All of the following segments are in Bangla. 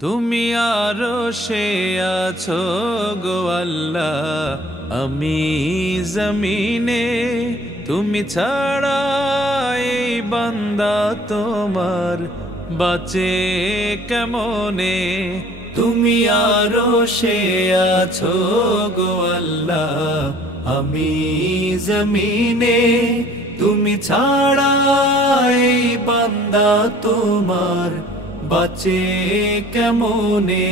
তুমি আরশে আছো গো আল্লাহ, আমি জমিনে। তুমি ছাড়া এই বান্দা তোমার বাঁচে কেমনে। তুমি আরশে আছো গো আল্লাহ, আমি জমিনে। তুমি ছাড়া এই বান্দা তোমার বাঁচে কেমনে।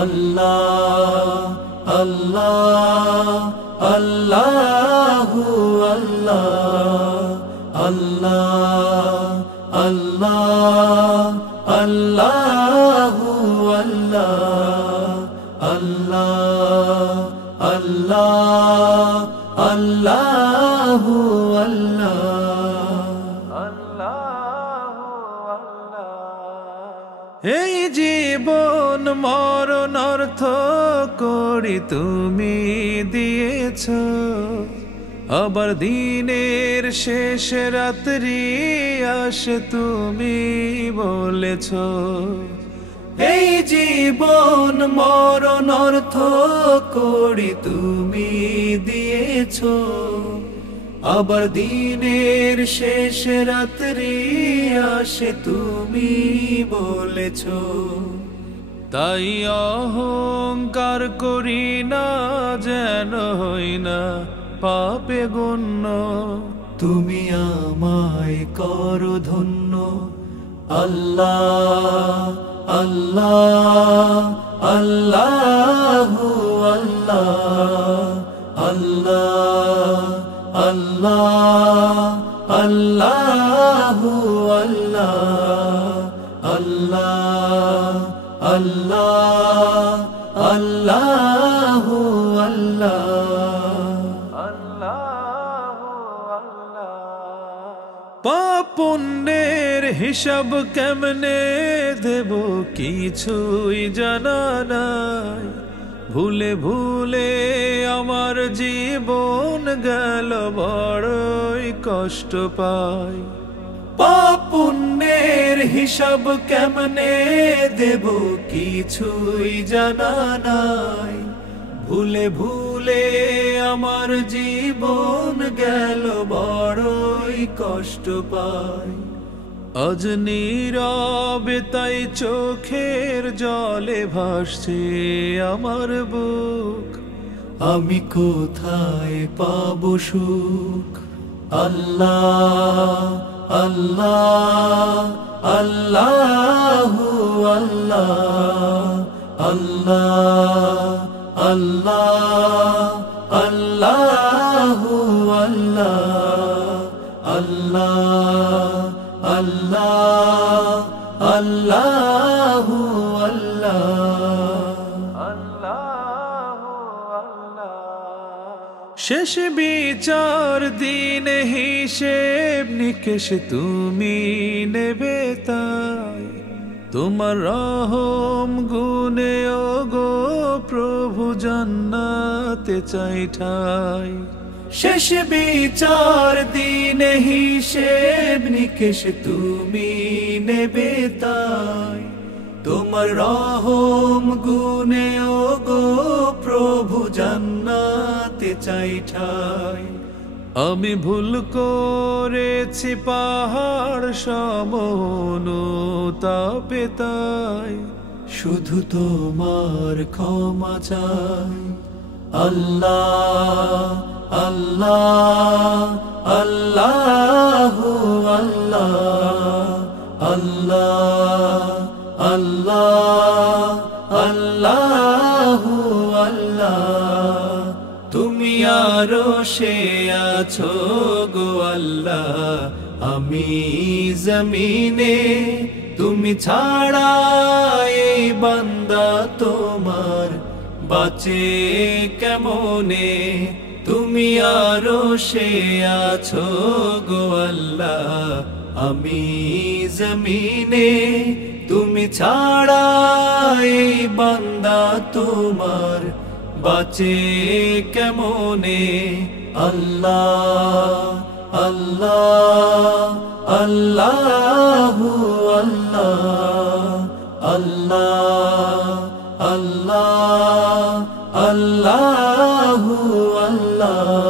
আল্লাহ আল্লাহ আল্লাহু আল্লাহ, আল্লাহ আল্লাহ আল্লাহু আল্লাহ, আল্লাহ আল্লাহ আল্লাহু আল্লাহ। এই জীবন মরণ অর্থ করি তুমি দিয়েছ, আবার দিনের শেষ রাত্রি আসে তুমি বলেছ। এই জীবন মরণ অর্থ করি তুমি দিয়েছ, আবার দিনের শেষ রাত্রি আসে তুমি বলেছ। তাই অহংকার করি না, যেন হই না পাপে গণ্য। তুমি আমায় করো ধন্য। আল্লাহ আল্লাহ আল্লাহু আল্লাহ, আল্লাহ আল্লাহ আল্লাহু আল্লাহ, আল্লাহ আল্লাহ আল্লাহু আল্লাহ। পাপ পুণ্যের হিসাব কেমনে দেব কিছুই জানা নাই। ভুলে ভুলে আমার জীবন গেল, বড়ই কষ্ট পাই। পাপ পুণ্যের হিসাব কেমনে দেব কিছুই জানা নাই। ভুলে ভুলে আমার জীবন গেল, বড়ই কষ্ট পাই। আজ নীরবে তাই চোখের জলে ভাসছে আমার বুক। আমি কোথায় পাবো সুখ। আল্লাহ আল্লাহ আল্লাহু আল্লাহ, আল্লাহ আল্লাহ আল্লাহু আল্লাহ, আল্লাহ আল্লাহ আল্লাহু আল্লাহ। শেষ বিচার দিন হিসেব নিকেশ তুমি নেবে, তাই তোমার রহম গুণে ওগো প্রভু জান্নাতে চাই ঠাই। শেষ বিচার দিন হিসেব নিকেশ তুমি নেবে, তাই তোমার রহম গুণে ওগো প্রভু জান্নাতে চাই ঠাই। আমি ভুল করেছি পাহাড় সম অনুতাপে, তাই শুধু তোমার ক্ষমা চাই। আল্লাহ আল্লাহ আল্লাহু আল্লাহ, আল্লাহ আল্লাহ আল্লাহু আল্লাহ। তুমি আরশে আছো গো আল্লাহ, আমি জমিনে। তুমি ছাড়া এই বান্দা তোমার বাঁচে কেমনে। তুমি আরশে আছো গো আল্লাহ, আমি জমিনে। তুমি ছাড়া এই বান্দা তোমার বাঁচে কেমনে। আল্লাহ আল্লাহ আল্লাহু আল্লাহ, আল্লাহ আল্লাহ আল্লাহু আল্লাহ